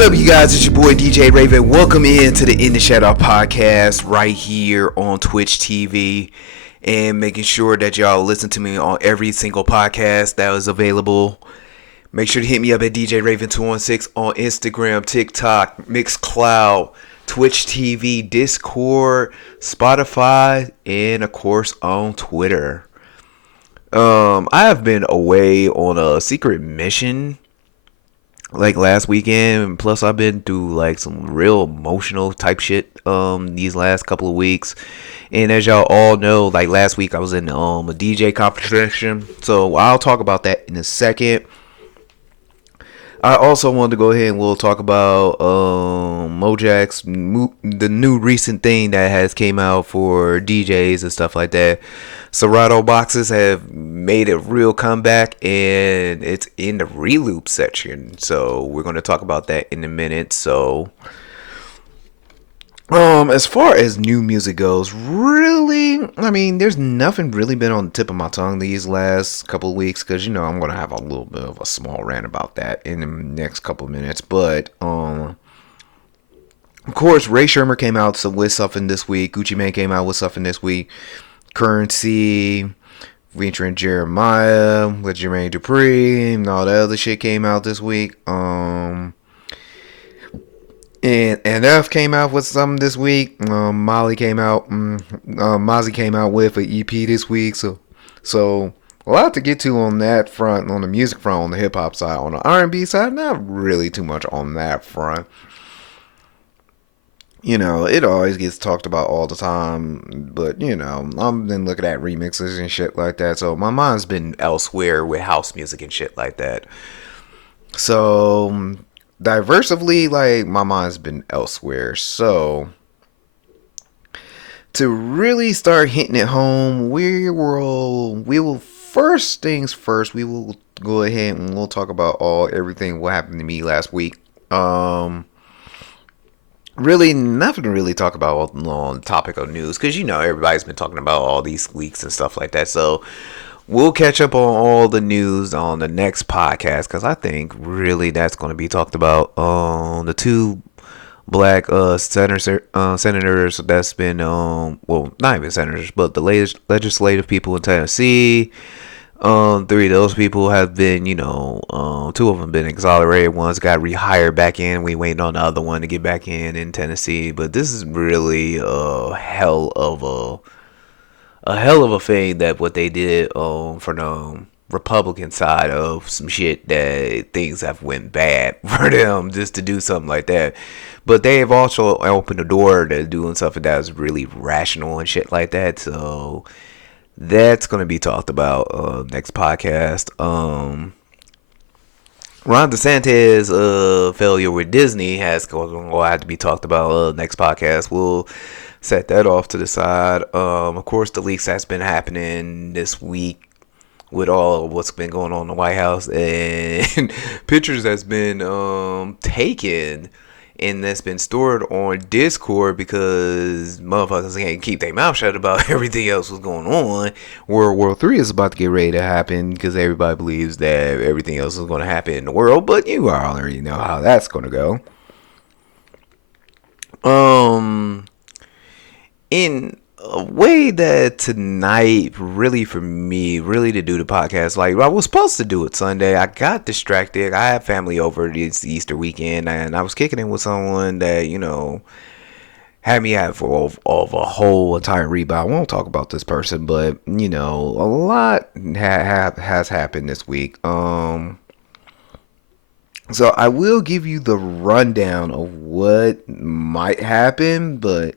What up, you guys? It's your boy DJ Raven. Welcome into the In the Shadow podcast right here on Twitch TV, and making sure that y'all listen to me on every single podcast that is available. Make sure to hit me up at DJ Raven 216 on Instagram, TikTok, Mixcloud, Twitch TV, Discord, Spotify, and of course on Twitter. I have been away on a secret mission like last weekend, plus I've been through like some real emotional type shit these last couple of weeks. And as y'all all know, like last week I was in a DJ competition, so I'll talk about that in a second. I also wanted to go ahead and we'll talk about Mojack's the new recent thing that has came out for DJs and stuff like that. Serato boxes have made a real comeback, and it's in the reloop section. So we're going to talk about that in a minute. So as far as new music goes, really, I mean, there's nothing really been on the tip of my tongue these last couple of weeks, because you know I'm going to have a little bit of a small rant about that in the next couple of minutes. But of course, Ray Shermer came out with something this week. Gucci Mane came out with something this week. Currency featuring Jeremiah with Jermaine Dupri and all the other shit came out this week. And NF came out with something this week. Mozzie came out with an EP this week. So a lot to get to on that front, on the music front, on the hip hop side. On the R&B side, not really too much on that front. You know, it always gets talked about all the time, but, you know, I've been looking at remixes and shit like that, so my mind's been elsewhere with house music and shit like that. So, diversively, like, my mind's been elsewhere, so to really start hitting it home, we will first things first, we will go ahead and we'll talk about everything what happened to me last week. Really, nothing to really talk about on the topic of news, because you know everybody's been talking about all these leaks and stuff like that. So we'll catch up on all the news on the next podcast, because I think really that's going to be talked about. The two black senators that's been well, not even senators, but the latest legislative people in Tennessee. Three of those people have been, you know, two of them been exonerated. One's got rehired back in. We waiting on the other one to get back in Tennessee. But this is really a hell of a thing that what they did for the Republican side of some shit that things have went bad for them just to do something like that. But they have also opened the door to doing something that is really rational and shit like that. So that's going to be talked about next podcast. Ron DeSantis' failure with Disney has going to have to be talked about next podcast. We'll set that off to the side. Of course, the leaks that's been happening this week with all of what's been going on in the White House and pictures that's been taken and that's been stored on Discord because motherfuckers can't keep their mouth shut about everything else was going on. World War III is about to get ready to happen because everybody believes that everything else is going to happen in the world, but you already know how that's going to go. In a way that tonight, really for me, really to do the podcast, like I was supposed to do it Sunday, I got distracted. I had family over this Easter weekend, and I was kicking in with someone that, you know, had me out for of a whole entire rebound. I won't talk about this person, but you know, a lot has happened this week. So I will give you the rundown of what might happen, but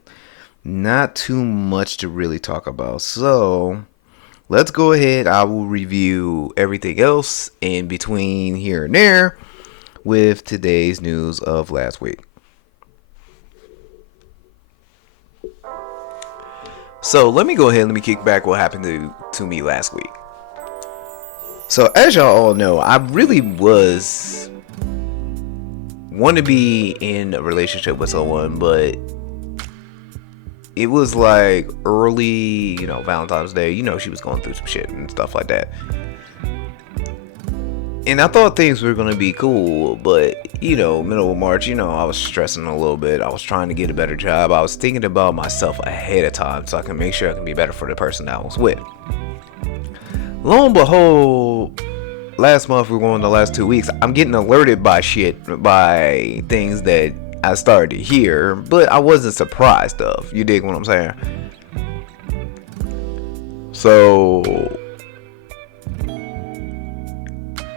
not too much to really talk about. So let's go ahead. I will review everything else in between here and there with today's news of last week. So let me go ahead and let me kick back what happened to me last week. So as y'all all know, I really want to be in a relationship with someone, but it was like early, you know, Valentine's Day. You know, she was going through some shit and stuff like that. And I thought things were gonna be cool, but middle of March, I was stressing a little bit. I was trying to get a better job. I was thinking about myself ahead of time so I can make sure I can be better for the person that I was with. Lo and behold, last month, we're going the last 2 weeks, I'm getting alerted by things that I started to hear, but I wasn't surprised of. You dig what I'm saying? So,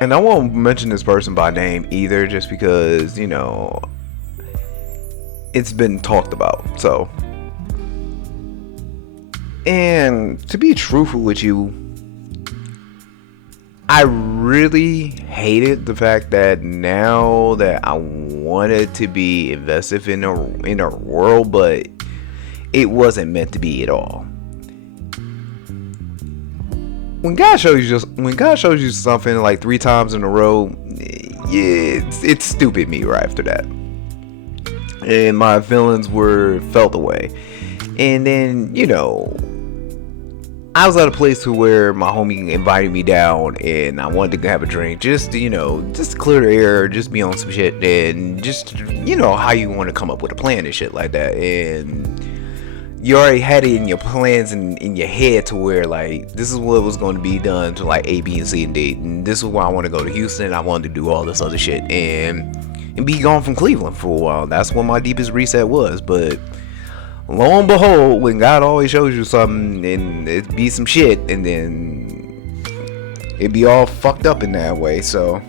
and I won't mention this person by name either, just because, it's been talked about. So, and to be truthful with you, I really hated the fact that now that I wanted to be invested in a world, but it wasn't meant to be at all. When God shows you something like 3 times in a row, yeah, it's stupid me right after that. And my feelings were felt away. And then, I was at a place to where my homie invited me down and I wanted to have a drink just to clear the air, just be on some shit, and just, how you want to come up with a plan and shit like that. And you already had it in your plans in your head to where, like, this is what was going to be done to, like, A, B, and C, and D. And this is why I want to go to Houston. I wanted to do all this other shit and be gone from Cleveland for a while. That's what my deepest reset was. But lo and behold, when God always shows you something and it be some shit, and then it be all fucked up in that way. So,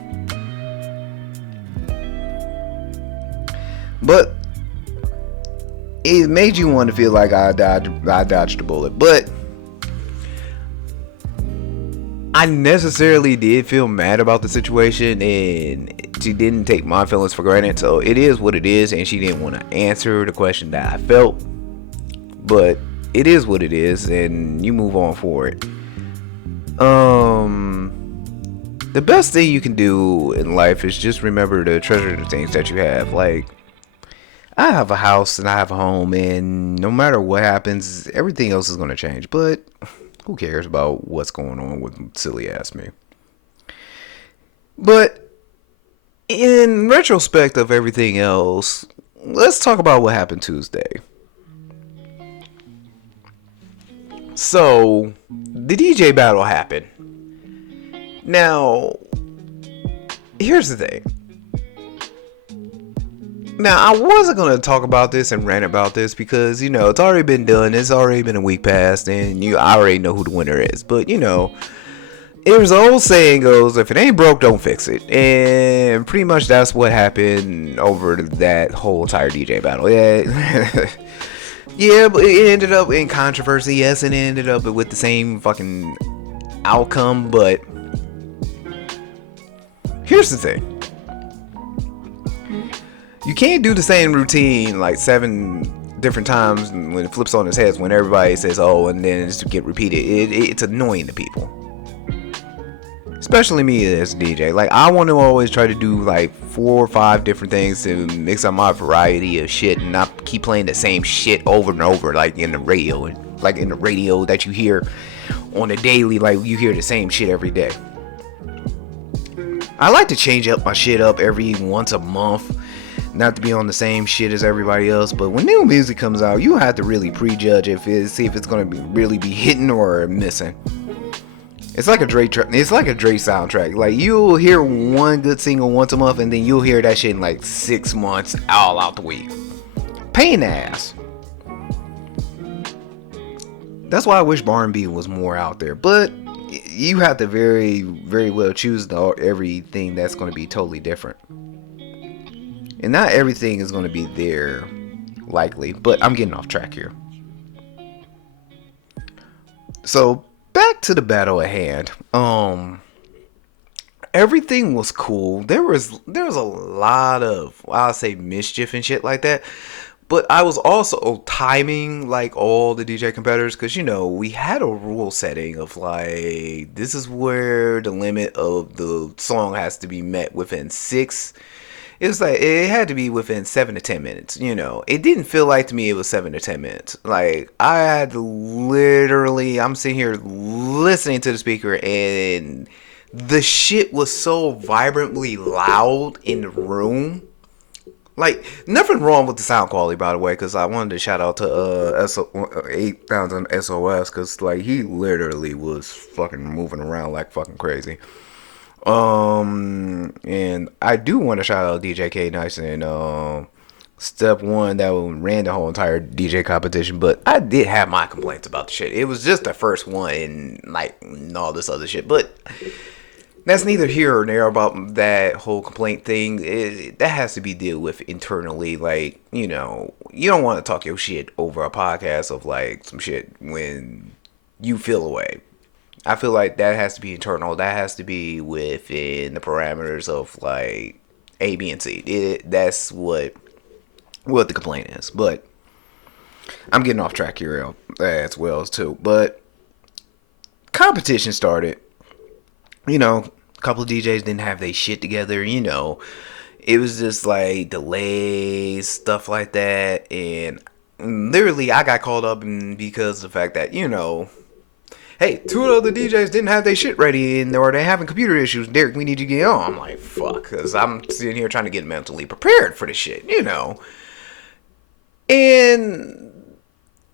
but it made you want to feel like I dodged a bullet. But I necessarily did feel mad about the situation, and she didn't take my feelings for granted. So it is what it is, and she didn't want to answer the question that I felt. But it is what it is, and you move on for it. The best thing you can do in life is just remember to treasure the things that you have. Like, I have a house and I have a home, and no matter what happens, everything else is going to change. But who cares about what's going on with silly ass me? But in retrospect of everything else, let's talk about what happened Tuesday. So, the DJ battle happened. Now, here's the thing. Now, I wasn't going to talk about this and rant about this because, it's already been done. It's already been a week past, and I already know who the winner is. But, there's an old saying goes, if it ain't broke, don't fix it. And pretty much that's what happened over that whole entire DJ battle. Yeah. Yeah, but it ended up in controversy. Yes, it ended up with the same fucking outcome. But here's the thing. You can't do the same routine like 7 different times when it flips on its head when everybody says, oh, and then it's to get repeated. It's annoying to people. Especially me as a DJ. Like, I want to always try to do like 4 or 5 different things to mix up my variety of shit and not keep playing the same shit over and over, like in the radio. Like in the radio that you hear on a daily, like you hear the same shit every day. I like to change up my shit up every once a month. Not to be on the same shit as everybody else, but when new music comes out, you have to really prejudge see if it's gonna really be hitting or missing. It's like a Dre soundtrack. Like, you'll hear one good single once a month, and then you'll hear that shit in like 6 months, all out the week. Pain in the ass. That's why I wish R&B was more out there. But you have to very, very well choose everything that's going to be totally different. And not everything is going to be there, likely. But I'm getting off track here. So, back to the battle at hand. Everything was cool. There was a lot of, I'll say, mischief and shit like that. But I was also timing like all the DJ competitors because, we had a rule setting of like, this is where the limit of the song has to be met within 6. It was like, it had to be within 7 to 10 minutes, It didn't feel like to me it was 7 to 10 minutes. Like, I had to literally, I'm sitting here listening to the speaker and the shit was so vibrantly loud in the room. Like, nothing wrong with the sound quality, by the way, because I wanted to shout out to 8000 SOS, because, like, he literally was fucking moving around like fucking crazy. And I do want to shout out DJ K Nice and Step One that ran the whole entire DJ competition, but I did have my complaints about the shit. It was just the first one and, like, all this other shit, but that's neither here or there about that whole complaint thing. That has to be dealt with internally. Like, you know, you don't want to talk your shit over a podcast of, like, some shit when you feel away. I feel like that has to be internal. That has to be within the parameters of, like, A, B, and C. That's what the complaint is. But I'm getting off track here as well, too. But competition started. You know, a couple of DJs didn't have their shit together, you know. It was just like delays, stuff like that. And literally, I got called up because of the fact that, you know, hey, two of the DJs didn't have their shit ready and or they're having computer issues. Derek, we need you to get on. I'm like, fuck, because I'm sitting here trying to get mentally prepared for the shit, you know. And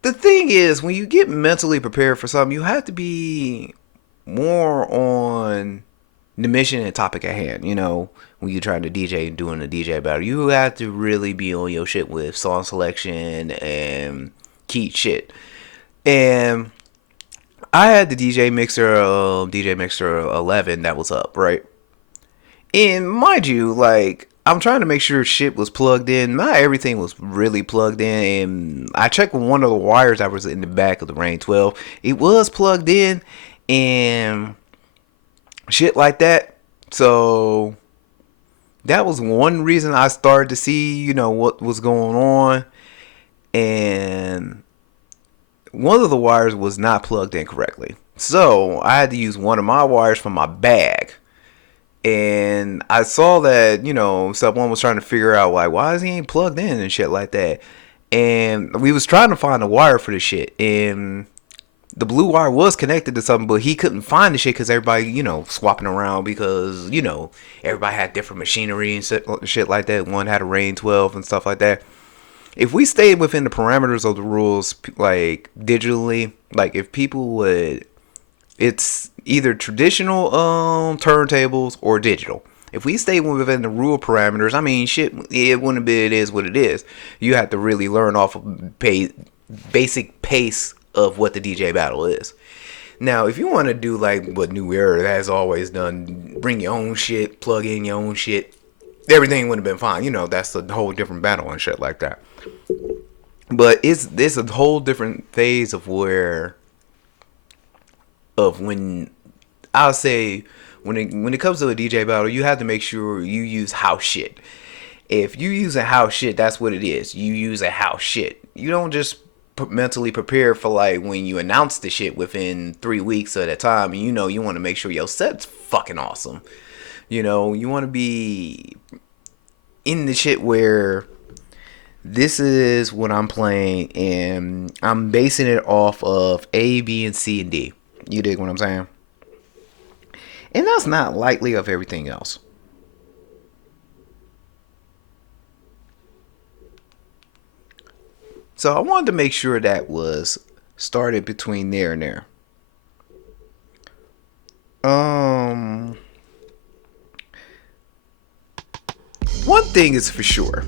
the thing is, when you get mentally prepared for something, you have to be more on the mission and topic at hand. You know, when you're trying to DJ and doing a DJ battle, you have to really be on your shit with song selection and key shit. And I had the DJ Mixer 11 that was up, right? And mind you, like, I'm trying to make sure shit was plugged in. Not everything was really plugged in. And I checked with one of the wires that was in the back of the Rain 12. It was plugged in and shit like that. So that was one reason I started to see, you know, what was going on. And one of the wires was not plugged in correctly. So I had to use one of my wires from my bag. And I saw that, you know, someone was trying to figure out, like, why is he ain't plugged in and shit like that. And we was trying to find a wire for the shit. And the blue wire was connected to something, but he couldn't find the shit because everybody, you know, swapping around because, you know, everybody had different machinery and shit like that. One had a Rain 12 and stuff like that. If we stayed within the parameters of the rules, like, digitally, like, if people would, it's either traditional turntables or digital. If we stay within the rule parameters, I mean, shit, it wouldn't be, it is what it is. You have to really learn off of basic pace of what the DJ battle is. Now, if you want to do like what New Era has always done, bring your own shit, plug in your own shit, everything would have been fine. You know, that's a whole different battle and shit like that. But it's a whole different phase of when I'll say when it comes to a DJ battle, you have to make sure you use house shit. If you use a house shit, that's what it is. You use a house shit. You don't just mentally prepare for like when you announce the shit within 3 weeks at a time. You know, you want to make sure your set's fucking awesome. You know, you want to be in the shit where this is what I'm playing and I'm basing it off of A, B, and C, and D. You dig what I'm saying? And that's not likely of everything else. So I wanted to make sure that was started between there and there. One thing is for sure.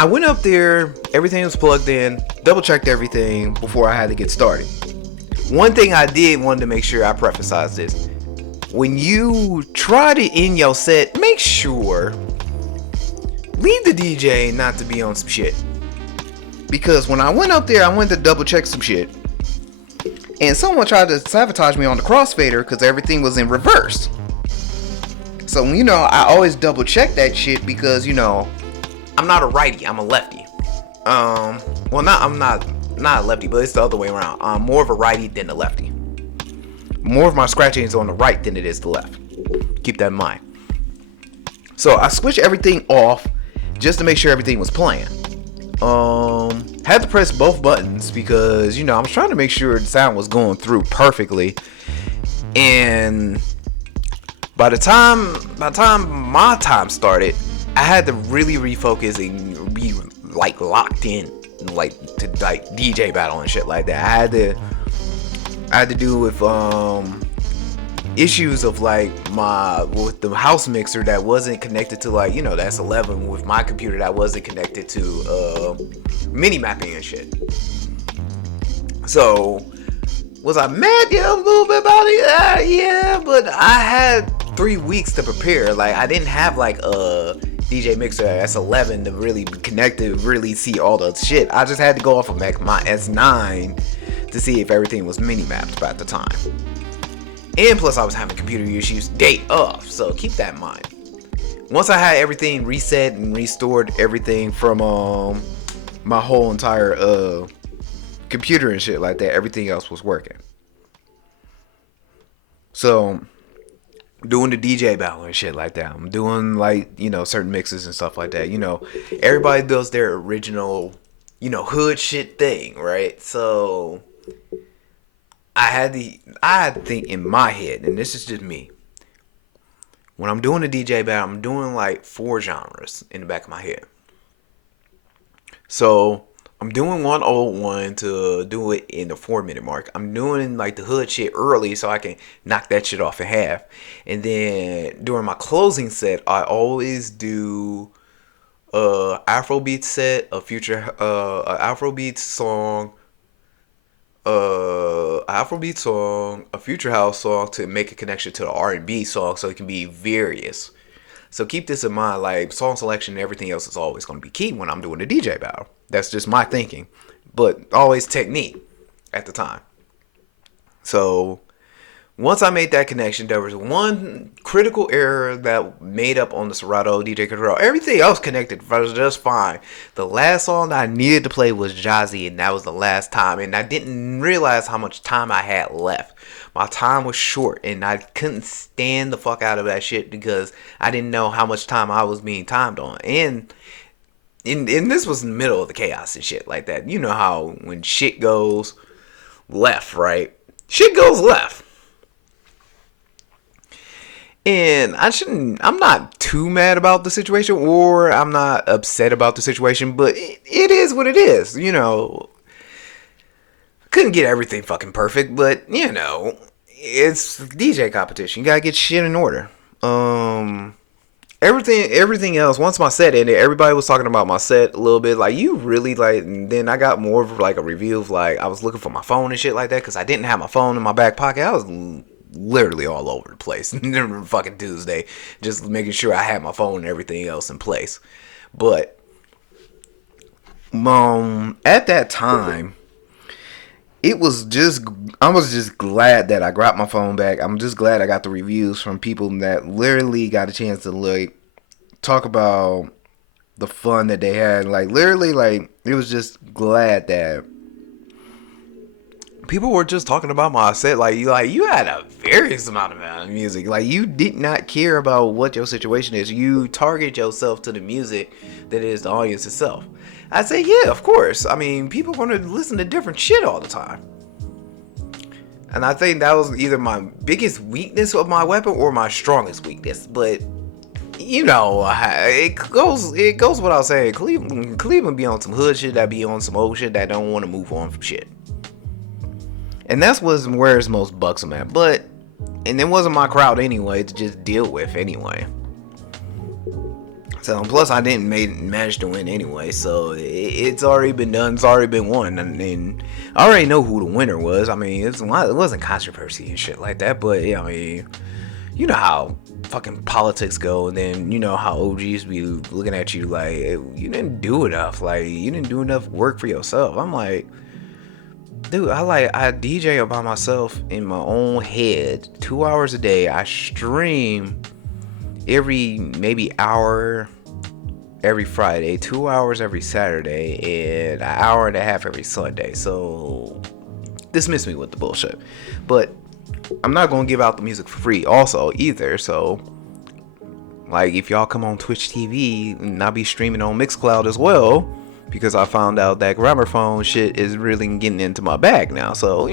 I went up there, everything was plugged in, double checked everything before I had to get started. One thing I did wanted to make sure I preface this. When you try to end your set, make sure leave the DJ not to be on some shit. Because when I went up there, I went to double check some shit. And someone tried to sabotage me on the crossfader because everything was in reverse. So, you know, I always double check that shit because, you know, I'm not a righty, I'm a lefty. I'm not a lefty, but it's the other way around. I'm more of a righty than a lefty. More of my scratching is on the right than it is the left. Keep that in mind. So I switched everything off just to make sure everything was playing. Had to press both buttons because, I was trying to make sure the sound was going through perfectly. And by the time my time started, I had to really refocus and be like locked in, like to like DJ battle and shit like that. I had to do with issues of like with the house mixer that wasn't connected to like, the S11 with my computer that wasn't connected to mini mapping and shit. So was I mad? Yeah, a little bit about it. Yeah, but I had 3 weeks to prepare. Like I didn't have like a DJ Mixer S11 to really connect to really see all the shit. I just had to go off of like my S9 to see if everything was mini mapped at the time. And plus I was having computer issues day of, so keep that in mind. Once I had everything reset and restored everything from my whole entire computer and shit like that, everything else was working. So doing the DJ battle and shit like that, I'm doing like, certain mixes and stuff like that. Everybody does their original, hood shit thing, right? So I had to think in my head, and this is just me. When I'm doing the DJ battle, I'm doing like 4 genres in the back of my head. So I'm doing one old one to do it in the 4-minute mark. I'm doing like the hood shit early so I can knock that shit off in half. And then during my closing set, I always do Afrobeat set, a Afrobeat song, a future house song to make a connection to the R&B song so it can be various. So keep this in mind, like song selection and everything else is always going to be key when I'm doing the DJ battle. That's just my thinking, but always technique at the time. So once I made that connection, there was one critical error that made up on the Serato DJ control. Everything else connected was just fine. The last song that I needed to play was Jazzy, and that was the last time. And I didn't realize how much time I had left. My time was short, and I couldn't stand the fuck out of that shit because I didn't know how much time I was being timed on. And this was in the middle of the chaos and shit like that. You know how when shit goes left, right? Shit goes left. And I'm not too mad about the situation, or I'm not upset about the situation, but it is what it is, Couldn't get everything fucking perfect, but, it's DJ competition. You gotta get shit in order. Everything else, once my set ended, everybody was talking about my set a little bit, like, you really, like, and then I got more of, like, a review of, like, I was looking for my phone and shit like that, because I didn't have my phone in my back pocket. I was literally all over the place fucking Tuesday, just making sure I had my phone and everything else in place. But at that time, I was just glad that I got my phone back. I'm just glad I got the reviews from people that literally got a chance to like talk about the fun that they had. Like literally, like it was just glad that people were just talking about my set. Like you had a various amount of music. Like you did not care about what your situation is. You target yourself to the music that is the audience itself. I'd say, yeah, of course. I mean, people want to listen to different shit all the time. And I think that was either my biggest weakness of my weapon or my strongest weakness. But, it goes without saying. Cleveland be on some hood shit that be on some old shit that don't want to move on from shit. And that's where it's most buxom at. And it wasn't my crowd anyway to just deal with anyway. So, plus I didn't manage to win anyway, so it's already been done, it's already been won, and I already know who the winner was. I mean, it wasn't controversy and shit like that, but, yeah, I mean, you know how fucking politics go, and then, you know how OGs be looking at you like, you didn't do enough, like, you didn't do enough work for yourself. I'm like, dude, I DJ by myself in my own head, 2 hours a day. I stream every maybe hour every Friday, 2 hours every Saturday, and an hour and a half every Sunday. So dismiss me with the bullshit. But I'm not gonna give out the music for free also either. So like if y'all come on Twitch TV and I'll be streaming on Mixcloud as well, because I found out that gramophone shit is really getting into my bag now. So,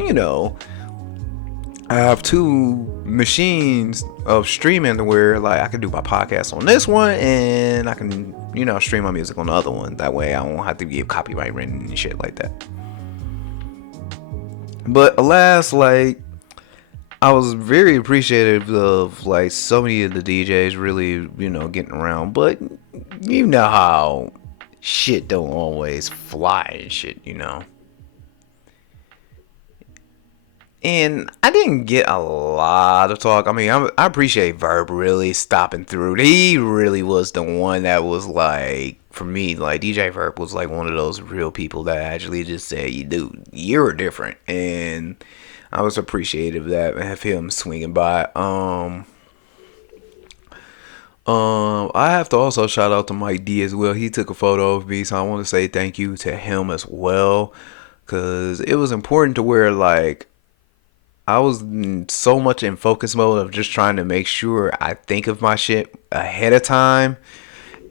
I have two machines of streaming where like I can do my podcast on this one and I can, stream my music on the other one. That way I won't have to get copyright written and shit like that. But alas, like, I was very appreciative of like so many of the DJs really, getting around. But you know how shit don't always fly and shit, And I didn't get a lot of talk. I mean, I appreciate Verb really stopping through. He really was the one that was like, for me, like DJ Verb was like one of those real people that actually just said, "Dude, you're different," and I was appreciative of that of him swinging by. I have to also shout out to Mike D as well. He took a photo of me, so I want to say thank you to him as well, because it was important to where like I was so much in focus mode of just trying to make sure I think of my shit ahead of time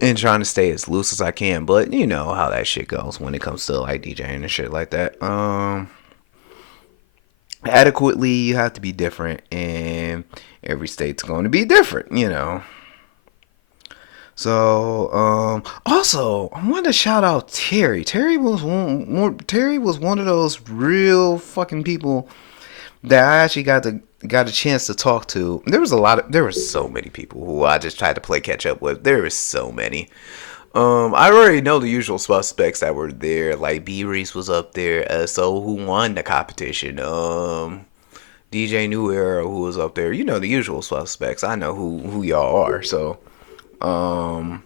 and trying to stay as loose as I can. But you know how that shit goes when it comes to like DJing and shit like that. Adequately, you have to be different, and every state's going to be different. So, also, I wanted to shout out Terry. Terry was one of those real fucking people that I actually got a chance to talk to. There were so many people who I just tried to play catch up with. There were so many. I already know the usual suspects that were there. Like B Reese was up there. So who won the competition? DJ New Era who was up there. The usual suspects. I know who y'all are. So, I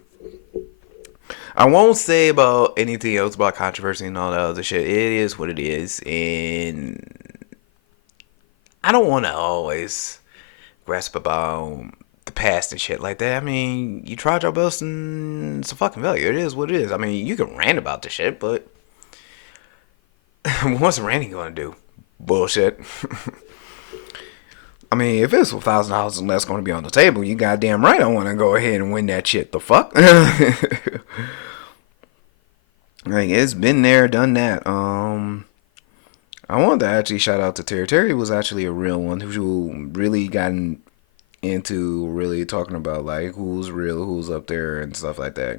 won't say about anything else about controversy and all that other shit. It is what it is, and I don't want to always grasp about the past and shit like that. I mean, you tried your best and it's a fucking failure. It is what it is. I mean, you can rant about the shit, but what's ranting gonna do? Bullshit. I mean, if it's $1,000 and less gonna be on the table, you goddamn right I want to go ahead and win that shit. The fuck? Like, it's been there, done that. I wanted to actually shout out to Terry. Terry was actually a real one who really gotten into really talking about like who's real, who's up there, and stuff like that.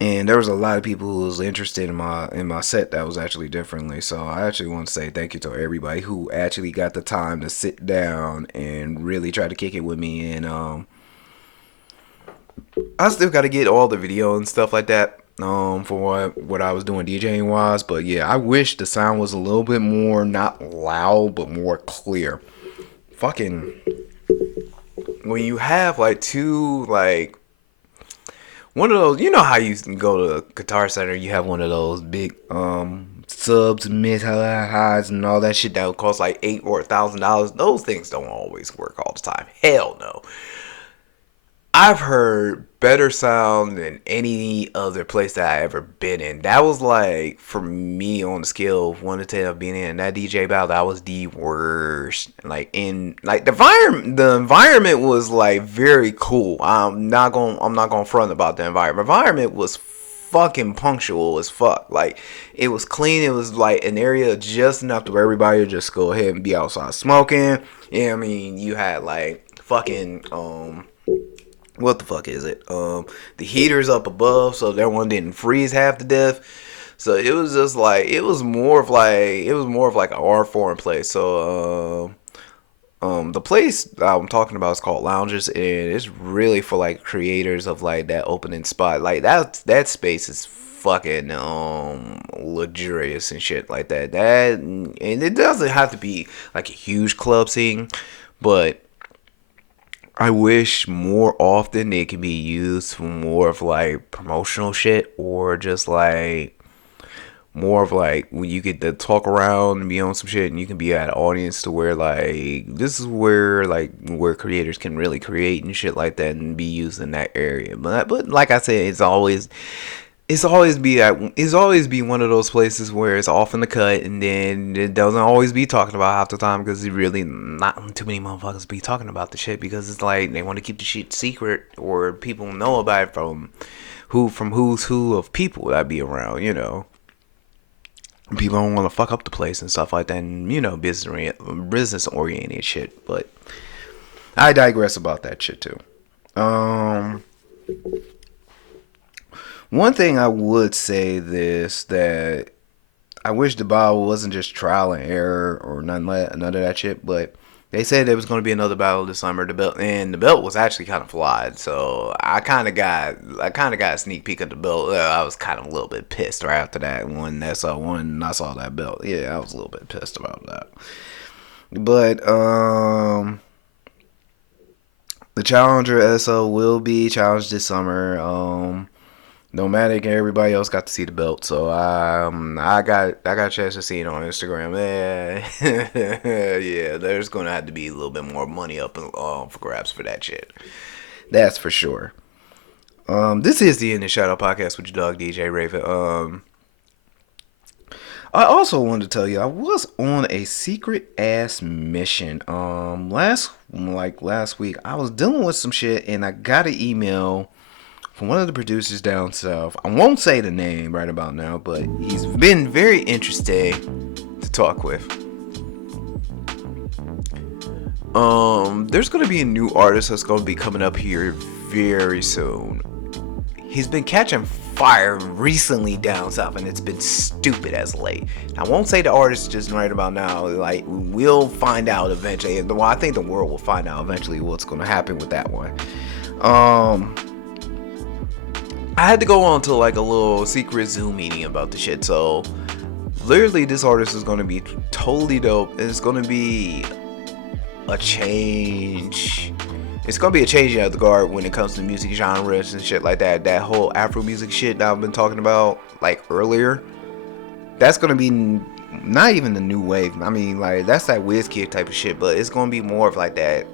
And there was a lot of people who was interested in my set that was actually differently. So I actually want to say thank you to everybody who actually got the time to sit down and really try to kick it with me. And I still got to get all the video and stuff like that for what I was doing DJing wise. But yeah, I wish the sound was a little bit more not loud but more clear. Fucking when you have like two like one of those, how you can go to a Guitar Center, you have one of those big subs, mid highs, and all that shit that would cost like $8,000 or $1,000. Those things don't always work all the time. Hell no. I've heard better sound than any other place that I ever been in. That was like, for me, on the scale of 1 to 10 of being in that DJ battle, that was the worst. Like, the environment was like very cool. I'm not gonna front about the environment. Environment was fucking punctual as fuck. Like, it was clean. It was like an area just enough to where everybody would just go ahead and be outside smoking. Yeah, I mean, you had like fucking what the fuck is it? The heater's up above, so that one didn't freeze half to death. So it was just like it was more of like an art form place. So the place I'm talking about is called Lounges, and it's really for like creators of like that opening spot. Like that space is fucking luxurious and shit like that. And it doesn't have to be like a huge club scene, but I wish more often it can be used for more of like promotional shit, or just like more of like when you get to talk around and be on some shit, and you can be at an audience to where like this is where creators can really create and shit like that and be used in that area. But like I said, it's always be one of those places where it's off in the cut, and then it doesn't always be talking about half the time, because really not too many motherfuckers be talking about the shit, because it's like they want to keep the shit secret, or people know about it from who's who of people that be around, People don't want to fuck up the place and stuff like that, and business oriented shit. But I digress about that shit too. One thing I would say that I wish the battle wasn't just trial and error or none of that shit, but they said there was going to be another battle this summer. The belt was actually kind of flawed, so I kind of got a sneak peek at the belt. I was kind of a little bit pissed right after that when I saw that belt. Yeah, I was a little bit pissed about that. But the Challenger SO will be challenged this summer. Nomadic and everybody else got to see the belt, so I got a chance to see it on Instagram. Yeah, there's gonna have to be a little bit more money up for grabs for that shit. That's for sure. This is the In the Shadow podcast with your dog DJ Raven. I also wanted to tell you I was on a secret ass mission. Last week I was dealing with some shit and I got an email from one of the producers down south. I won't say the name right about now, but he's been very interesting to talk with. There's gonna be a new artist that's gonna be coming up here very soon. He's been catching fire recently down south, and it's been stupid as late. I won't say the artist just right about now. Like, we'll find out eventually. Well, I think the world will find out eventually what's gonna happen with that one. I had to go on to like a little secret Zoom meeting about the shit. So literally this artist is going to be totally dope. It's going to be a change. It's going to be a change of the guard when it comes to music genres and shit like that. That whole Afro music shit that I've been talking about like earlier. That's going to be not even the new wave. I mean, like, that's that WizKid type of shit, but it's going to be more of like that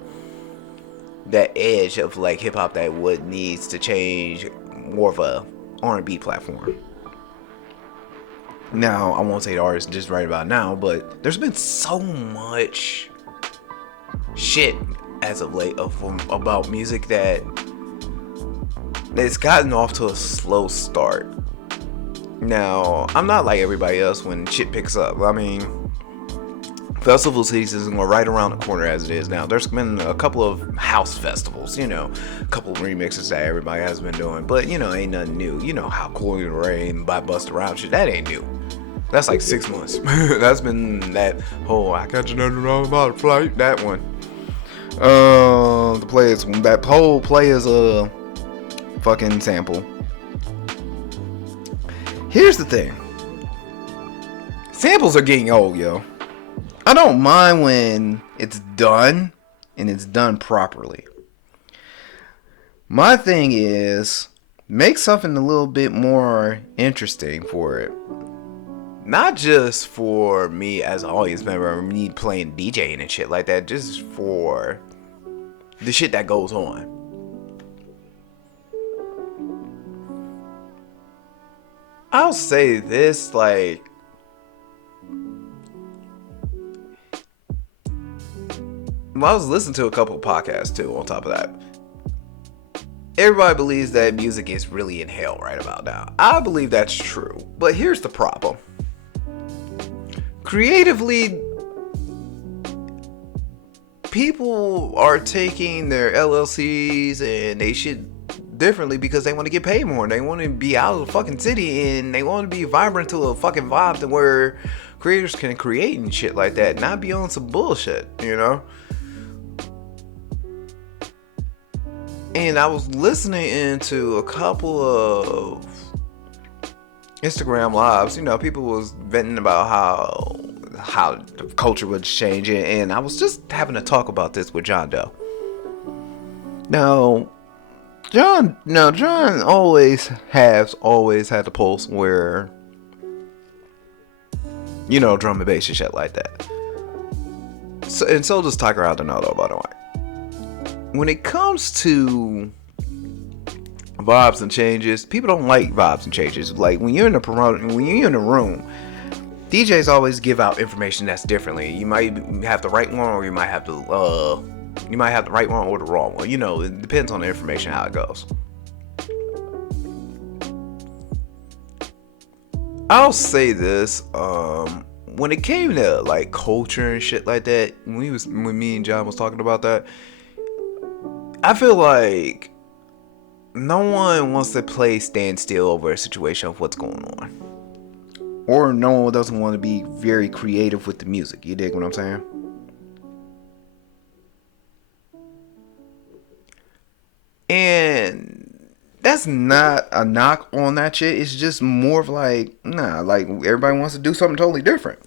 edge of like hip hop that what needs to change, more of a R&B platform. Now, I won't say the artist just right about now, but there's been so much shit as of late about music that it's gotten off to a slow start. Now, I'm not like everybody else when shit picks up. I mean, festival season is right around the corner as it is now. There's been a couple of house festivals, a couple of remixes that everybody has been doing, but ain't nothing new. You know how Cool and Rain by Busta Rhymes shit, that ain't new. That's like 6 months. That's been that whole I got you nothing wrong about a flight. That one. That whole play is a fucking sample. Here's the thing. Samples are getting old, yo. I don't mind when it's done and it's done properly. My thing is, make something a little bit more interesting for it. Not just for me as an audience member, me playing DJing and shit like that, just for the shit that goes on. I'll say this, like, I was listening to a couple of podcasts too on top of that. Everybody believes that music is really in hell right about now. I believe that's true. But here's the problem. Creatively, people are taking their LLCs and they shit differently because they want to get paid more. They want to be out of the fucking city and they want to be vibrant to a fucking vibe to where creators can create and shit like that. Not be on some bullshit, And I was listening into a couple of Instagram lives. People was venting about how the culture was changing, and I was just having a talk about this with John Doe. Now, John always had the pulse where, drum and bass and shit like that. So does Tiger Aldonado, by the way. When it comes to vibes and changes, people don't like vibes and changes. Like when you're in the room, DJs always give out information that's differently. You might have the right one, or you might have the right one or the wrong one. It depends on the information how it goes. I'll say this. When it came to like culture and shit like that, when me and John was talking about that, I feel like no one wants to play standstill over a situation of what's going on, or no one doesn't want to be very creative with the music. You dig what I'm saying? And that's not a knock on that shit. It's just more of like, nah, like everybody wants to do something totally different.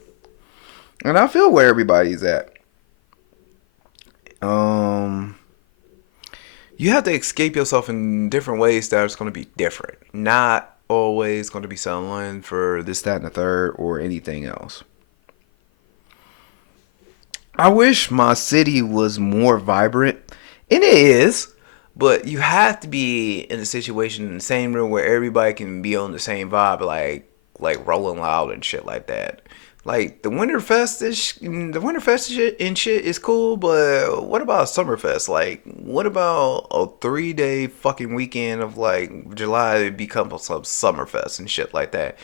And I feel where everybody's at. Um, you have to escape yourself in different ways that is going to be different. Not always going to be selling for this, that, and the third or anything else. I wish my city was more vibrant. And it is. But you have to be in a situation in the same room where everybody can be on the same vibe, like Rolling Loud and shit like that. Like the Winterfest shit and shit is cool, but what about Summerfest? Like, what about a 3 day fucking weekend of like July become some Summerfest and shit like that?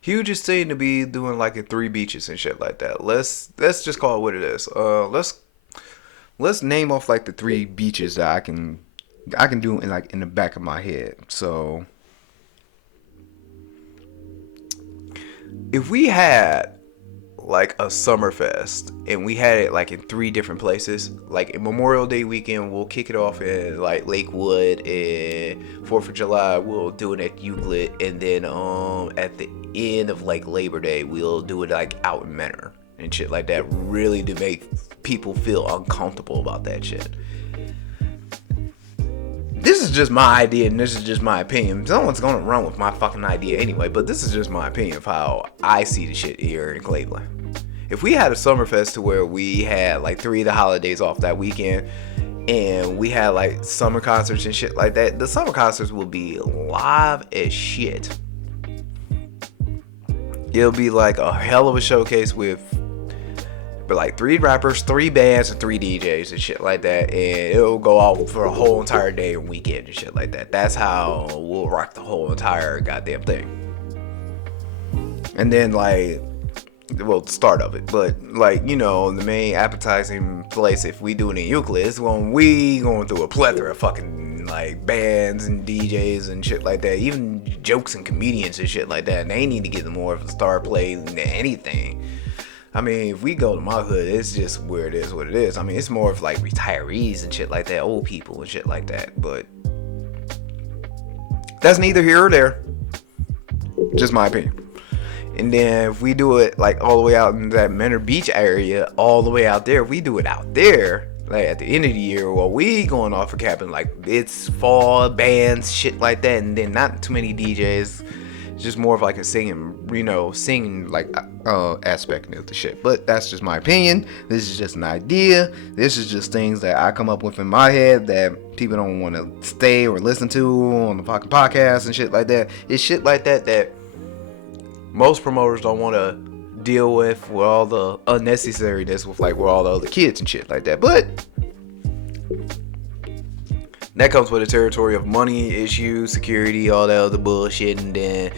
Hugest thing to be doing like in three beaches and shit like that. Let's just call it what it is. Let's name off like the three beaches that I can do in like in the back of my head. So if we had like a Summerfest and we had it like in three different places, like in Memorial Day weekend we'll kick it off in like Lakewood, and 4th of July we'll do it at Euclid, and then at the end of like Labor Day we'll do it like out in Menor and shit like that, really to make people feel uncomfortable about that shit. This is just my idea and this is just my opinion. No one's gonna run with my fucking idea anyway, but this is just my opinion of how I see the shit here in Cleveland. If we had a Summerfest to where we had like 3 of the holidays off that weekend and we had like summer concerts and shit like that, the summer concerts will be live as shit. It'll be like a hell of a showcase with like 3 rappers, 3 bands, and 3 DJs and shit like that, and it'll go out for a whole entire day and weekend and shit like that. That's how we'll rock the whole entire goddamn thing. And then like, well, the start of it, but like, you know, the main appetizing place, if we do it in Euclid, is when we going through a plethora of fucking like bands and DJs and shit like that, even jokes and comedians and shit like that, and they need to get more of a star play than anything. I mean, if we go to my hood, it's just where it is what it is. I mean, it's more of like retirees and shit like that, old people and shit like that. But that's neither here or there. Just my opinion. And then if we do it like all the way out in that Menor Beach area, all the way out there, if we do it out there, like at the end of the year, while we going off for camping, like it's fall, bands, shit like that, and then not too many DJs. Just more of like a singing like aspect of the shit. But that's just my opinion. This is just an idea. This is just things that I come up with in my head that people don't want to stay or listen to on the fucking podcast and shit like that. It's shit like that most promoters don't want to deal with all the unnecessariness with like with all the other kids and shit like that. But that comes with the territory of money issues, security, all that other bullshit, and then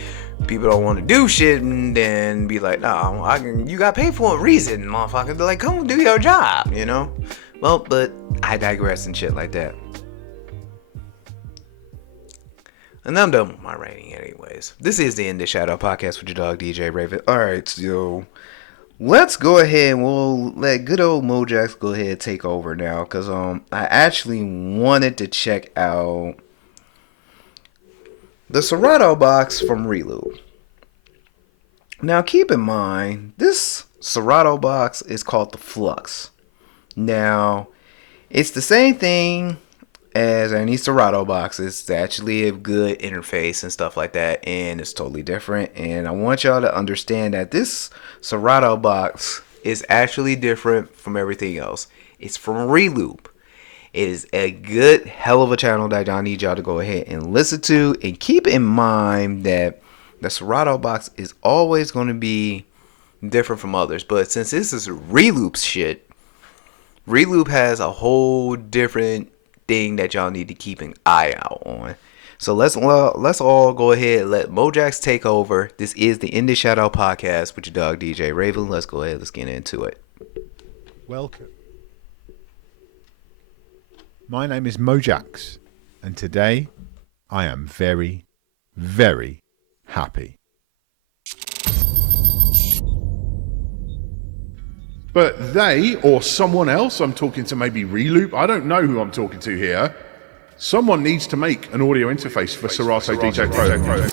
people don't want to do shit, and then be like, nah, you got paid for a reason, motherfucker. They're like, come do your job, you know? Well, but I digress and shit like that. And I'm done with my ranting anyways. This is the In the Shadow podcast with your dog, DJ Raven. Alright, so let's go ahead and we'll let good old Mojax go ahead and take over now, because I actually wanted to check out the Serato box from Reloop. Now keep in mind, this Serato box is called the Flux. Now, it's the same thing as any Serato box. It's actually a good interface and stuff like that, and it's totally different. And I want y'all to understand that this Serato box is actually different from everything else. It's from Reloop. It is a good hell of a channel that I need y'all to go ahead and listen to, and keep in mind that the Serato box is always going to be different from others. But since this is Reloop's shit, Reloop has a whole different thing that y'all need to keep an eye out on. So let's all go ahead and let Mojax take over. This is the In the Shadow podcast with your dog DJ Raven. Let's go ahead. Let's get into it. Welcome. My name is Mojax, and today I am very, very happy. But they, or someone else, I'm talking to maybe Reloop, I don't know who I'm talking to here, someone needs to make an audio interface for Serato DJ Pro.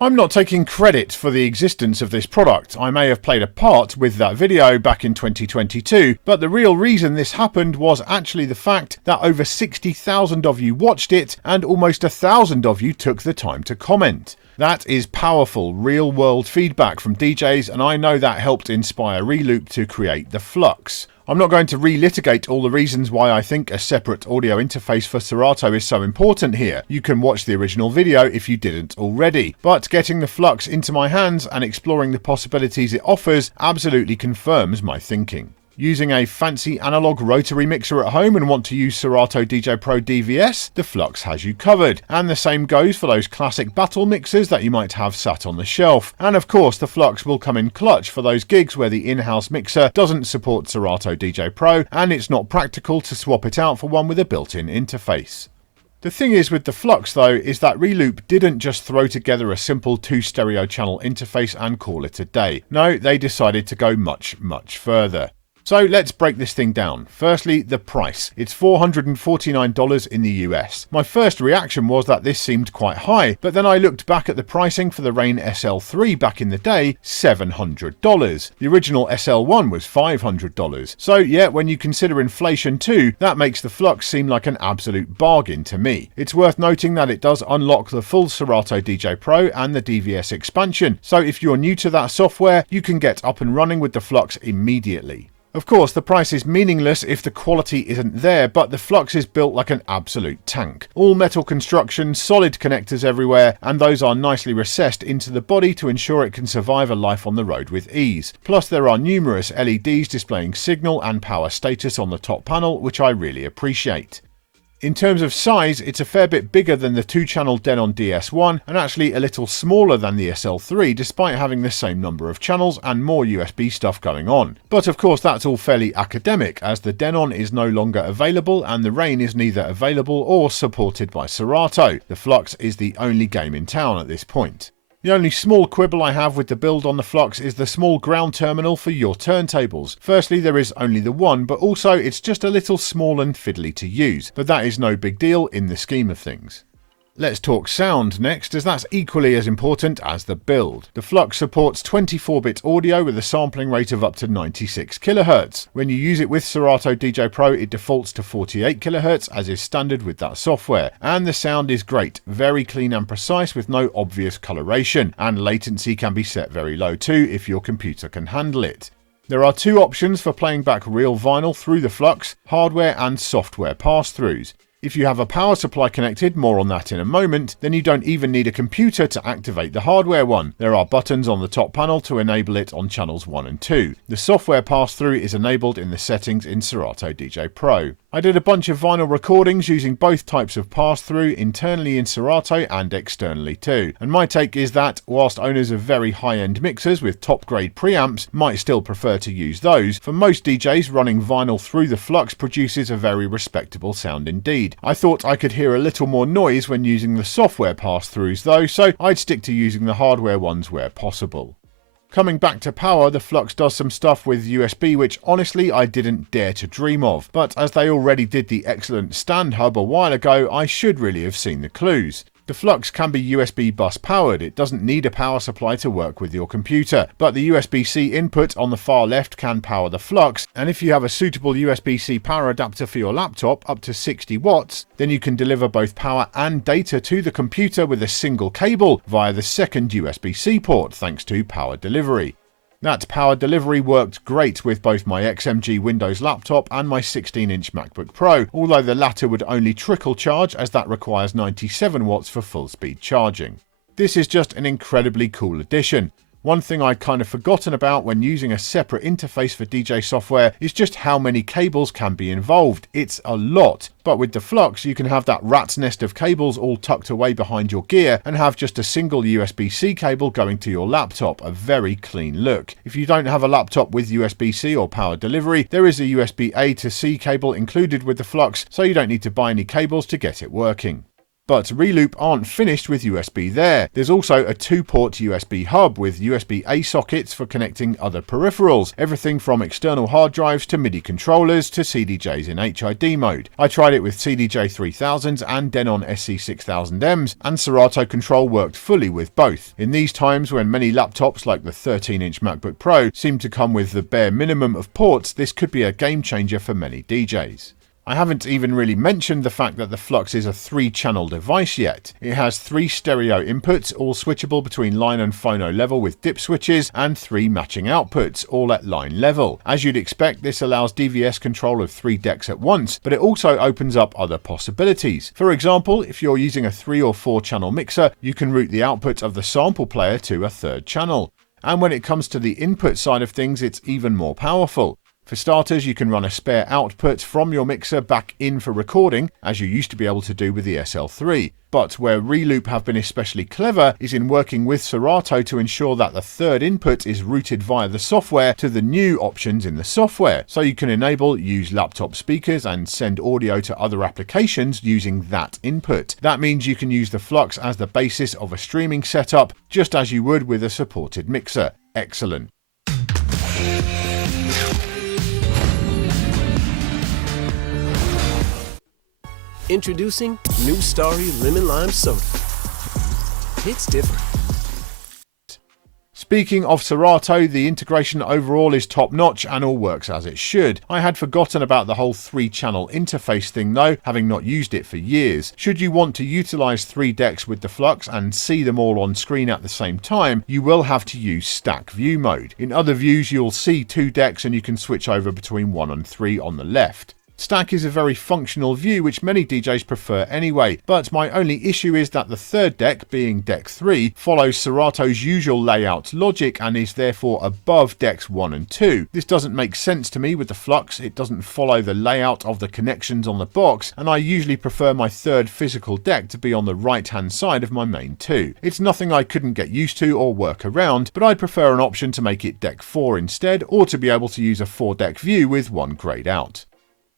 I'm not taking credit for the existence of this product. I may have played a part with that video back in 2022, but the real reason this happened was actually the fact that over 60,000 of you watched it and almost 1,000 of you took the time to comment. That is powerful, real-world feedback from DJs, and I know that helped inspire Reloop to create the Flux. I'm not going to relitigate all the reasons why I think a separate audio interface for Serato is so important here. You can watch the original video if you didn't already. But getting the Flux into my hands and exploring the possibilities it offers absolutely confirms my thinking. Using a fancy analog rotary mixer at home and want to use Serato DJ Pro DVS, the Flux has you covered. And the same goes for those classic battle mixers that you might have sat on the shelf. And of course the Flux will come in clutch for those gigs where the in-house mixer doesn't support Serato DJ Pro and it's not practical to swap it out for one with a built-in interface. The thing is with the Flux though is that Reloop didn't just throw together a simple 2 stereo channel interface and call it a day. No, they decided to go much, much further. So let's break this thing down. Firstly, the price. It's $449 in the US. My first reaction was that this seemed quite high, but then I looked back at the pricing for the Rane SL3 back in the day, $700. The original SL1 was $500. So yeah, when you consider inflation too, that makes the Flux seem like an absolute bargain to me. It's worth noting that it does unlock the full Serato DJ Pro and the DVS expansion, so if you're new to that software, you can get up and running with the Flux immediately. Of course, the price is meaningless if the quality isn't there, but the Flux is built like an absolute tank. All metal construction, solid connectors everywhere, and those are nicely recessed into the body to ensure it can survive a life on the road with ease. Plus there are numerous LEDs displaying signal and power status on the top panel, which I really appreciate. In terms of size, it's a fair bit bigger than the 2-channel Denon DS1 and actually a little smaller than the SL3 despite having the same number of channels and more USB stuff going on. But of course that's all fairly academic as the Denon is no longer available and the Rane is neither available or supported by Serato. The Flux is the only game in town at this point. The only small quibble I have with the build on the Flux is the small ground terminal for your turntables. Firstly, there is only the one, but also it's just a little small and fiddly to use, but that is no big deal in the scheme of things. Let's talk sound next, as that's equally as important as the build. The Flux supports 24-bit audio with a sampling rate of up to 96 kHz. When you use it with Serato DJ Pro, it defaults to 48 kHz as is standard with that software. And the sound is great, very clean and precise with no obvious coloration, and latency can be set very low too if your computer can handle it. There are 2 options for playing back real vinyl through the Flux, hardware and software pass-throughs. If you have a power supply connected, more on that in a moment, then you don't even need a computer to activate the hardware one. There are buttons on the top panel to enable it on channels 1 and 2. The software pass-through is enabled in the settings in Serato DJ Pro. I did a bunch of vinyl recordings using both types of pass-through internally in Serato and externally too. And my take is that, whilst owners of very high-end mixers with top-grade preamps might still prefer to use those, for most DJs running vinyl through the Flux produces a very respectable sound indeed. I thought I could hear a little more noise when using the software pass-throughs though, so I'd stick to using the hardware ones where possible. Coming back to power, the Flux does some stuff with USB which honestly I didn't dare to dream of, but as they already did the excellent stand hub a while ago, I should really have seen the clues. The Flux can be USB bus powered, it doesn't need a power supply to work with your computer, but the USB-C input on the far left can power the Flux, and if you have a suitable USB-C power adapter for your laptop up to 60 watts, then you can deliver both power and data to the computer with a single cable via the second USB-C port thanks to Power Delivery. That power delivery worked great with both my XMG Windows laptop and my 16-inch MacBook Pro, although the latter would only trickle charge as that requires 97 watts for full speed charging. This is just an incredibly cool addition. One thing I'd kind of forgotten about when using a separate interface for DJ software is just how many cables can be involved. It's a lot. But with the Flux, you can have that rat's nest of cables all tucked away behind your gear and have just a single USB-C cable going to your laptop. A very clean look. If you don't have a laptop with USB-C or power delivery, there is a USB-A to C cable included with the Flux, so you don't need to buy any cables to get it working. But Reloop aren't finished with USB there. There's also a 2-port USB hub with USB-A sockets for connecting other peripherals, everything from external hard drives to MIDI controllers to CDJs in HID mode. I tried it with CDJ 3000s and Denon SC6000Ms, and Serato Control worked fully with both. In these times when many laptops like the 13-inch MacBook Pro seem to come with the bare minimum of ports, this could be a game changer for many DJs. I haven't even really mentioned the fact that the Flux is a 3-channel device yet. It has 3 stereo inputs, all switchable between line and phono level with dip switches, and 3 matching outputs, all at line level. As you'd expect, this allows DVS control of 3 decks at once, but it also opens up other possibilities. For example, if you're using a 3 or 4 channel mixer, you can route the output of the sample player to a 3rd channel. And when it comes to the input side of things, it's even more powerful. For starters, you can run a spare output from your mixer back in for recording, as you used to be able to do with the SL3. But where Reloop have been especially clever is in working with Serato to ensure that the 3rd input is routed via the software to the new options in the software, so you can enable use laptop speakers and send audio to other applications using that input. That means you can use the Flux as the basis of a streaming setup, just as you would with a supported mixer. Excellent. Introducing New Starry Lemon Lime Soda. It's different. Speaking of Serato, the integration overall is top notch and all works as it should. I had forgotten about the whole 3-channel interface thing though, having not used it for years. Should you want to utilize 3 decks with the Flux and see them all on screen at the same time, you will have to use stack view mode. In other views, you'll see 2 decks and you can switch over between 1 and 3 on the left. Stack is a very functional view which many DJs prefer anyway, but my only issue is that the 3rd deck, being deck 3, follows Serato's usual layout logic and is therefore above decks 1 and 2. This doesn't make sense to me with the Flux. It doesn't follow the layout of the connections on the box, and I usually prefer my 3rd physical deck to be on the right hand side of my main 2. It's nothing I couldn't get used to or work around, but I'd prefer an option to make it deck 4 instead, or to be able to use a 4-deck view with 1 grayed out.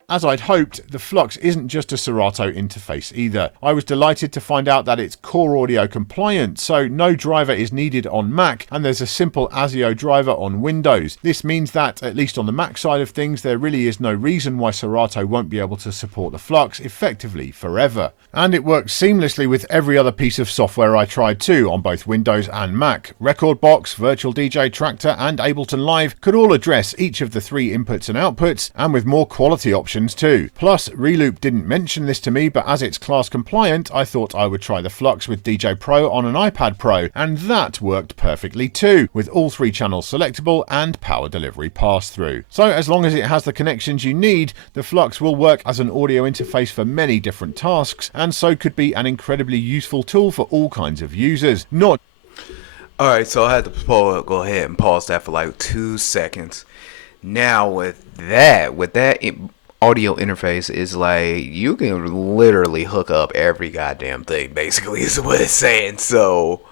As I'd hoped, the Flux isn't just a Serato interface either. I was delighted to find out that it's Core Audio compliant, so no driver is needed on Mac, and there's a simple ASIO driver on Windows. This means that, at least on the Mac side of things, there really is no reason why Serato won't be able to support the Flux effectively forever. And it works seamlessly with every other piece of software I tried too, on both Windows and Mac. Rekordbox, Virtual DJ Tractor, and Ableton Live could all address each of the 3 inputs and outputs, and with more quality options too. Plus, Reloop didn't mention this to me, but as it's class compliant, I thought I would try the Flux with DJ Pro on an iPad Pro, and that worked perfectly too, with all 3 channels selectable and power delivery pass-through. So as long as it has the connections you need, the Flux will work as an audio interface for many different tasks, and so could be an incredibly useful tool for all kinds of users. Alright, so I had to go ahead and pause that for like 2 seconds. Now with that audio interface is like, you can literally hook up every goddamn thing, basically, is what it's saying. So,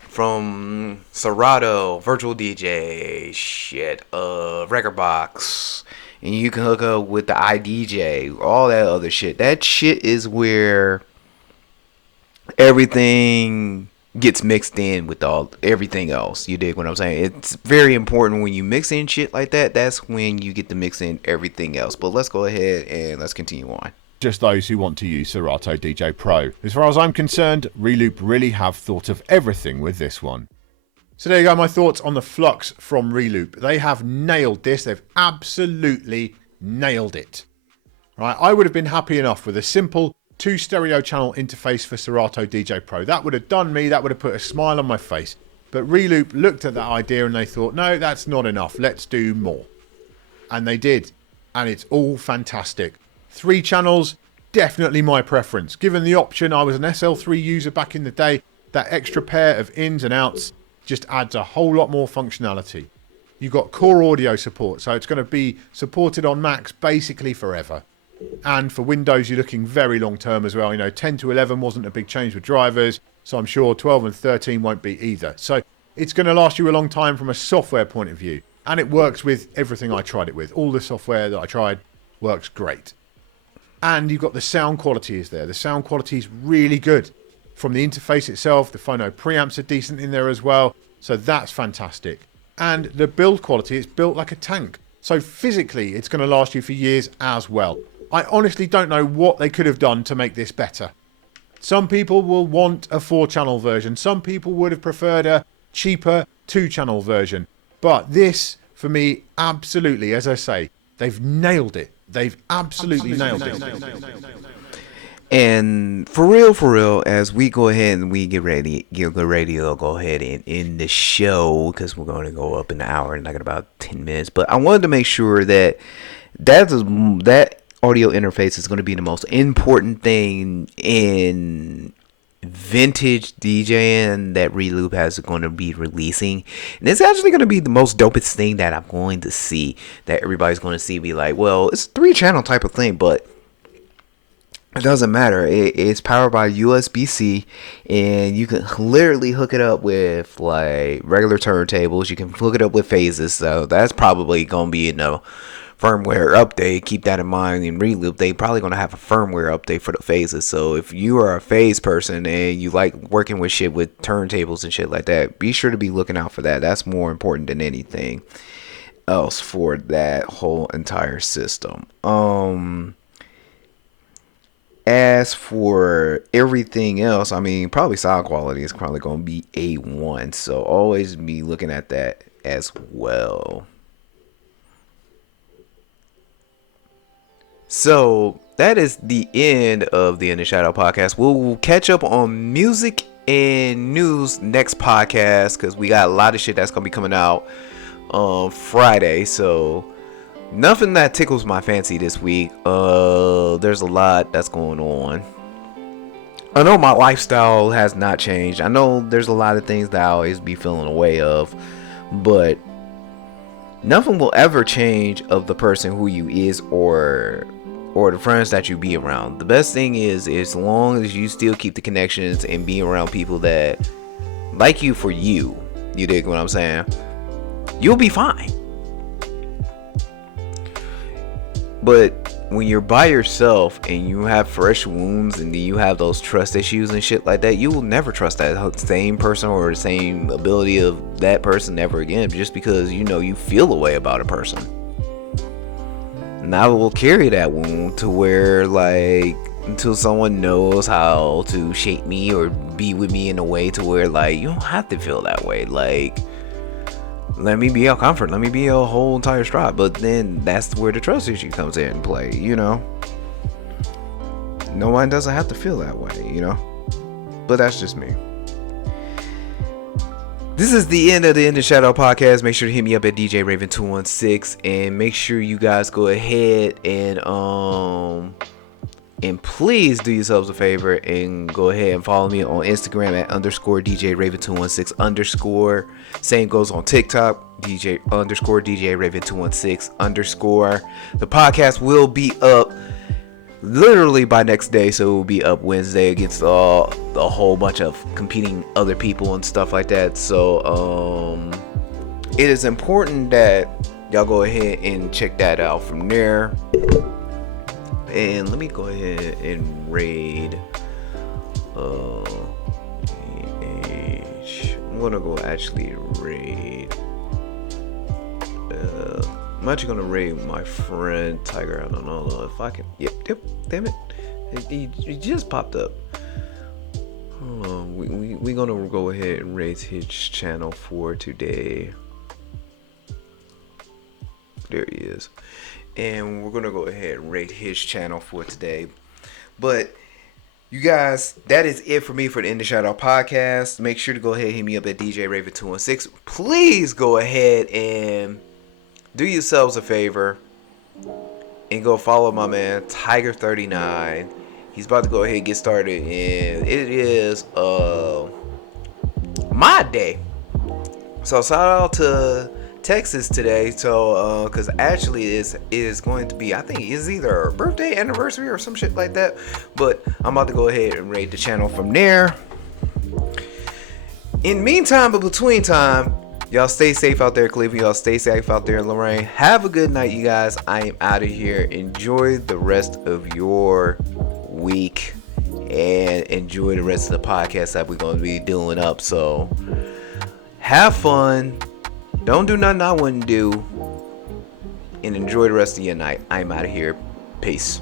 from Serato, Virtual DJ, Rekordbox, and you can hook up with the iDJ, all that other shit. That shit is where everything gets mixed in with everything else. You dig what I'm saying? It's very important when you mix in shit like that. That's when you get to mix in everything else. But let's go ahead and let's continue on. Just those who want to use Serato DJ Pro. As far as I'm concerned, Reloop really have thought of everything with this one. So there you go, my thoughts on the Flux from Reloop. They have nailed this. They've absolutely nailed it. Right, I would have been happy enough with a simple 2 stereo channel interface for Serato DJ Pro. That would have done me. That would have put a smile on my face. But Reloop looked at that idea and they thought, no, that's not enough. Let's do more. And they did. And it's all fantastic. 3 channels, definitely my preference. Given the option, I was an SL3 user back in the day. That extra pair of ins and outs, just adds a whole lot more functionality. You've got core audio support, so it's going to be supported on Macs basically forever. And for Windows, you're looking very long term as well. 10 to 11 wasn't a big change with drivers, so I'm sure 12 and 13 won't be either. So it's going to last you a long time from a software point of view. And it works with everything I tried it with. All the software that I tried works great. And you've got the sound quality is there. The sound quality is really good. From the interface itself, the phono preamps are decent in there as well. So that's fantastic. And the build quality, it's built like a tank. So physically, it's going to last you for years as well. I honestly don't know what they could have done to make this better. Some people will want a 4-channel version. Some people would have preferred a cheaper 2-channel version. But this, for me, absolutely, as I say, they've nailed it. They've absolutely nailed it. And for real, as we go ahead and we get ready to go ahead and end the show, because we're going to go up an hour and like in about 10 minutes. But I wanted to make sure that that audio interface is going to be the most important thing in vintage DJing that Reloop has going to be releasing. And it's actually going to be the most dopest thing that I'm going to see, that everybody's going to see, be like, well, it's a 3-channel type of thing, but it doesn't matter. It's powered by USB-C, and you can literally hook it up with like regular turntables. You can hook it up with phases, so that's probably going to be firmware update. Keep that in mind. In Reloop, they probably going to have a firmware update for the phases. So if you are a phase person and you like working with shit with turntables and shit like that, be sure to be looking out for that. That's more important than anything else for that whole entire system. As for everything else, I mean, probably sound quality is probably going to be A1. So always be looking at that as well. So that is the end of the In the Shadow podcast. We'll catch up on music and news next podcast, because we got a lot of shit that's going to be coming out on Friday. So nothing that tickles my fancy this week. There's a lot that's going on. I know my lifestyle has not changed. I know there's a lot of things that I always be feeling away of, but nothing will ever change of the person who you is or the friends that you be around. The best thing is as long as you still keep the connections and be around people that like you for you. You dig what I'm saying? You'll be fine. But when you're by yourself and you have fresh wounds and you have those trust issues and shit like that, you will never trust that same person or the same ability of that person ever again, just because you feel a way about a person. And I will carry that wound to where, like, until someone knows how to shape me or be with me in a way to where, like, you don't have to feel that way. Like, let me be your comfort. Let me be your whole entire stride. But then that's where the trust issue comes in play, No one doesn't have to feel that way, But that's just me. This is the end of the In the Shadow podcast. Make sure to hit me up at DJ Raven 216, and make sure you guys go ahead and please do yourselves a favor and go ahead and follow me on Instagram at _DJ Raven 216 _. Same goes on TikTok, DJ Raven 216 _. The podcast will be up literally by next day, so it will be up Wednesday against a whole bunch of competing other people and stuff like that. So it is important that y'all go ahead and check that out from there. And let me go ahead and raid I'm gonna go actually raid I'm actually gonna raid my friend Tiger. I don't know if I can. Yep, damn it. He just popped up. Hold on. We're gonna go ahead and raid his channel for today. There he is. And we're gonna go ahead and rate his channel for today. But you guys, that is it for me for the In the Shadow podcast. Make sure to go ahead and hit me up at DJ Raven 216. Please go ahead and do yourselves a favor and go follow my man Tiger39. He's about to go ahead and get started, and it is my day So shout out to Texas today. So because actually it is going to be, I think it's either a birthday, anniversary, or some shit like that. But I'm about to go ahead and raid the channel from there. In meantime, but between time, y'all stay safe out there, Cleveland. Y'all stay safe out there in Lorraine. Have a good night, you guys. I am out of here. Enjoy the rest of your week and enjoy the rest of the podcast that we're going to be doing up. So have fun. Don't do nothing I wouldn't do. And enjoy the rest of your night. I'm out of here. Peace.